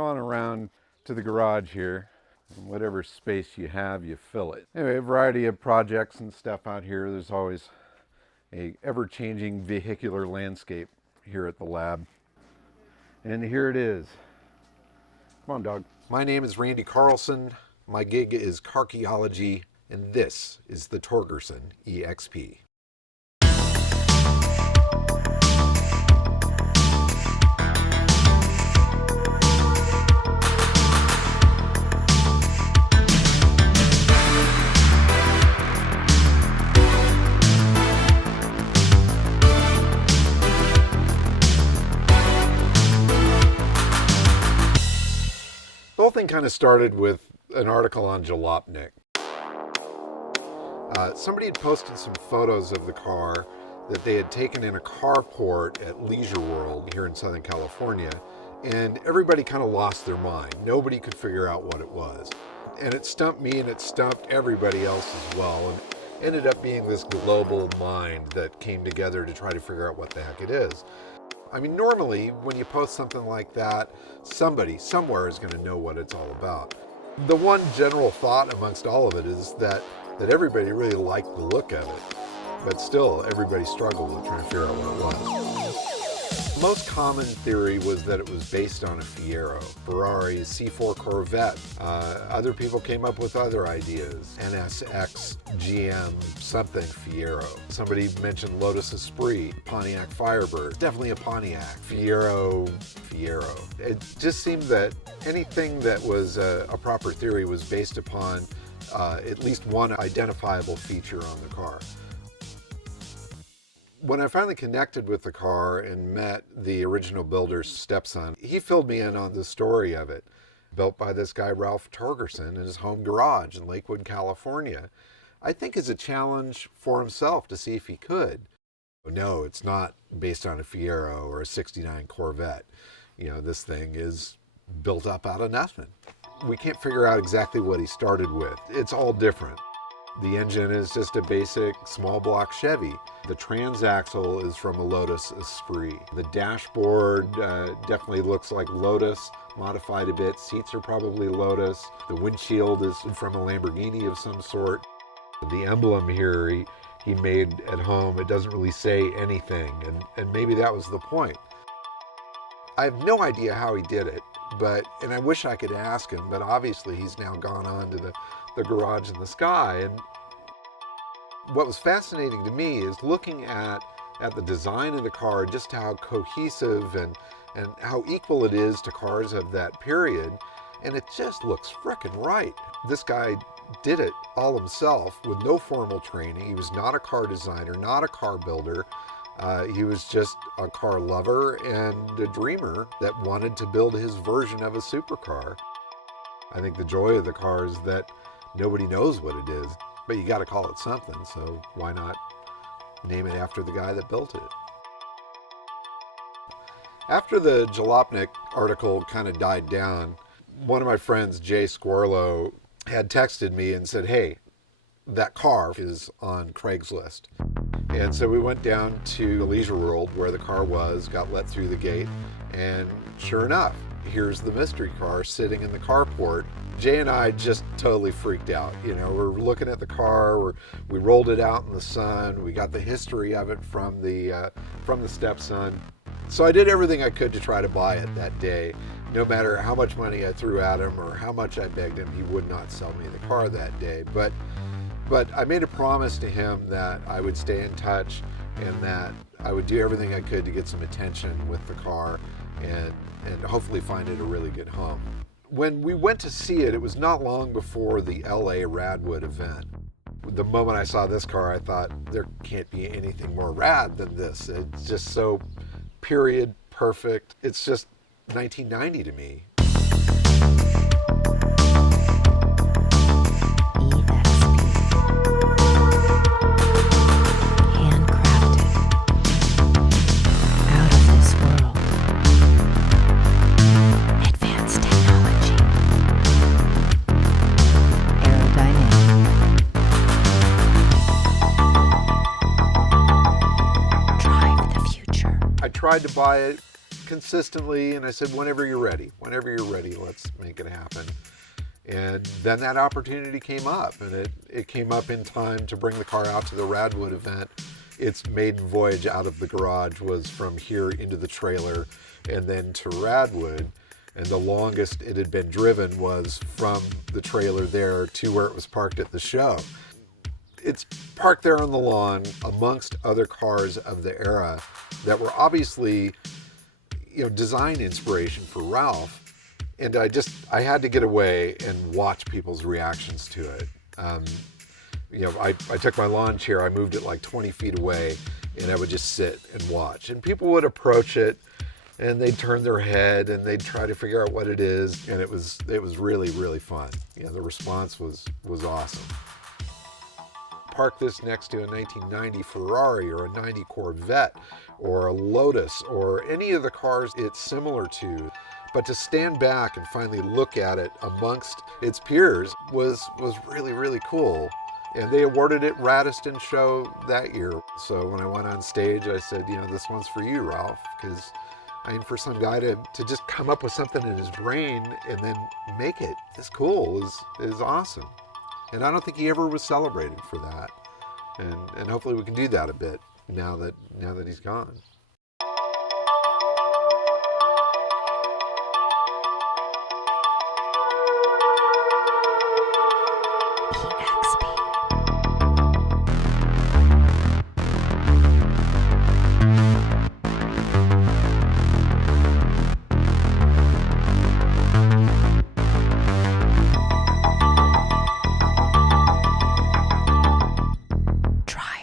on around to the garage here. And whatever space you have, you fill it. Anyway, a variety of projects and stuff out here. There's always a ever-changing vehicular landscape here at the lab. And here it is. Come on, dog. My name is Randy Carlson. My gig is Carchaeology, and this is the Torgerson EXP. The whole thing kind of started with an article on Jalopnik. Somebody had posted some photos of the car that they had taken in a carport at Leisure World here in Southern California, and everybody kind of lost their mind. Nobody could figure out what it was. And it stumped me and it stumped everybody else as well, and ended up being this global mind that came together to try to figure out what the heck it is. I mean, normally when you post something like that, somebody somewhere is going to know what it's all about. The one general thought amongst all of it is that everybody really liked the look of it, but still everybody struggled with trying to figure out what it was. The most common theory was that it was based on a Fiero, Ferrari's C4 Corvette. Other people came up with other ideas, NSX, GM, something Fiero. Somebody mentioned Lotus Esprit, Pontiac Firebird, definitely a Pontiac, Fiero. It just seemed that anything that was a proper theory was based upon at least one identifiable feature on the car. When I finally connected with the car and met the original builder's stepson, he filled me in on the story of it. Built by this guy, Ralph Torgerson, in his home garage in Lakewood, California. I think is a challenge for himself to see if he could. No, it's not based on a Fiero or a 69 Corvette. You know, this thing is built up out of nothing. We can't figure out exactly what he started with. It's all different. The engine is just a basic small block Chevy. The transaxle is from a Lotus Esprit. The dashboard definitely looks like Lotus, modified a bit. Seats are probably Lotus. The windshield is from a Lamborghini of some sort. The emblem here he made at home. It doesn't really say anything, and maybe that was the point. I have no idea how he did it, and I wish I could ask him, but obviously he's now gone on to the garage in the sky. And what was fascinating to me is looking at the design of the car, just how cohesive and how equal it is to cars of that period, and it just looks frickin' right. This guy did it all himself with no formal training. He was not a car designer, not a car builder. He was just a car lover and a dreamer that wanted to build his version of a supercar. I think the joy of the car is that nobody knows what it is, but you got to call it something, so why not name it after the guy that built it? After the Jalopnik article kind of died down, one of my friends, Jay Squirlo, had texted me and said, hey, that car is on Craigslist. And so we went down to the Leisure World where the car was, got let through the gate, and sure enough, here's the mystery car sitting in the carport. Jay and I just totally freaked out. You know, we're looking at the car, we rolled it out in the sun, we got the history of it from the stepson. So I did everything I could to try to buy it that day. No matter how much money I threw at him or how much I begged him, he would not sell me the car that day. But I made a promise to him that I would stay in touch and that I would do everything I could to get some attention with the car and hopefully find it a really good home. When we went to see it, it was not long before the LA Radwood event. The moment I saw this car, I thought, there can't be anything more rad than this. It's just so period perfect. It's just 1990 to me. Tried to buy it consistently, and I said, whenever you're ready, let's make it happen. And then that opportunity came up, and it came up in time to bring the car out to the Radwood event. Its maiden voyage out of the garage was from here into the trailer and then to Radwood. And the longest it had been driven was from the trailer there to where it was parked at the show. It's parked there on the lawn amongst other cars of the era that were obviously, design inspiration for Ralph. And I had to get away and watch people's reactions to it. I took my lawn chair, I moved it like 20 feet away, and I would just sit and watch. And people would approach it, and they'd turn their head, and they'd try to figure out what it is. And it was really, really fun. The response was awesome. Park this next to a 1990 Ferrari or a 90 Corvette or a Lotus or any of the cars it's similar to. But to stand back and finally look at it amongst its peers was really, really cool. And they awarded it Raddest show that year. So when I went on stage, I said, this one's for you, Ralph, because for some guy to just come up with something in his brain and then make it this cool is awesome. And I don't think he ever was celebrated for that. And hopefully we can do that a bit now that he's gone. Try